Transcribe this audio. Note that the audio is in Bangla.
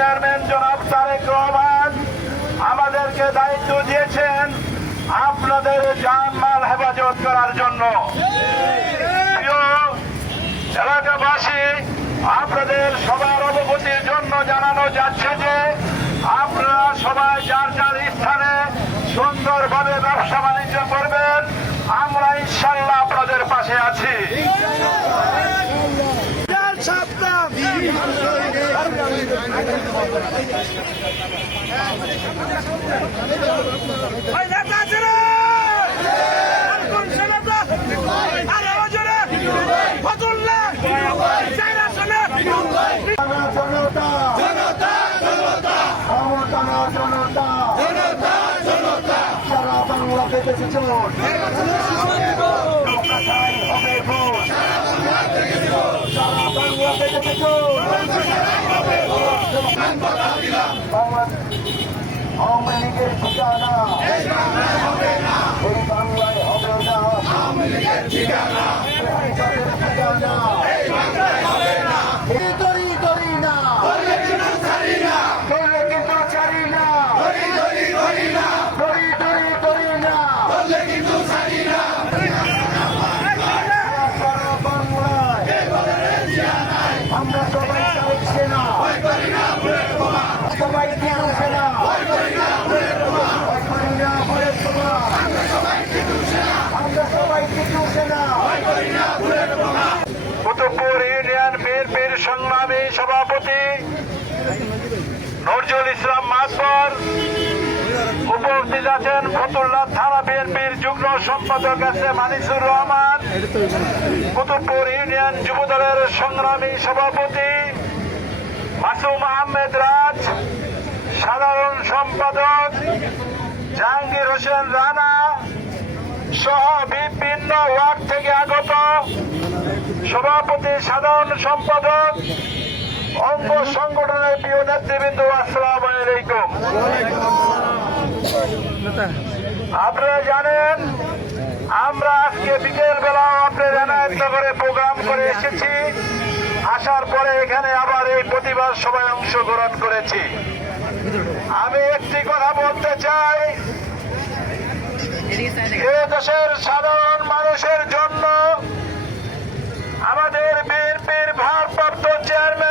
চেয়ারম্যান জনাব তারেক রহমান আমাদেরকে দায়িত্ব দিয়েছেন আপনাদের জানমাল হেফাজত করার জন্য। প্রিয় এলাকাবাসী, আপনাদের সবার অবগতির জন্য জানানো যাচ্ছে যে আপনারা সবাই যার যার স্থানে সুন্দরভাবে ব্যবসা বাণিজ্য করবেন। আমরা ইনশাল্লাহ আপনাদের পাশে আছি। সারা বাংলা পেতেছে চোট, হবে ভোট। সারা বাংলা পেতেছে চোট, আওয়ামী লীগের ঠিকানা এই বাংলায় হবে না। আওয়ামী লীগের ঠিকানা আমরা সবাই চাইছে না, সবাই দিচ্ছে না, আমরা সবাই দিচ্ছে না। কুতুবপুর ইউনিয়ন বিএনপির সংগ্রামী সভাপতি নজরুল ইসলাম মাতবর উপস্থিত আছেন। ফতুল্লা থানা বিএনপির যুগ্ম সম্পাদক আছে মানিসুর রহমান, কুতুবপুর ইউনিয়ন যুবদলের সংগ্রামী সভাপতি মাসুম আহমেদ রাজ, সাধারণ সম্পাদক জাহাঙ্গীর হোসেন রানা সহ বিভিন্ন ওয়ার্ড থেকে আগত সভাপতি, সাধারণ সম্পাদক, অঙ্গ সংগঠনের প্রিয় নেতৃবৃন্দ, আসসালামু আলাইকুম। আপনারা জানেন আমরা আজকে বিকেল বেলা আপনার এনায়েতনগরে প্রোগ্রাম করে এসেছি। আসার পরে এখানে আবার এই প্রতিবাদ সভায় অংশগ্রহণ করেছি। আমি একটি কথা বলতে চাই, এ দেশের সাধারণ মানুষের জন্য আমাদের বিএনপির ভারপ্রাপ্ত চেয়ারম্যান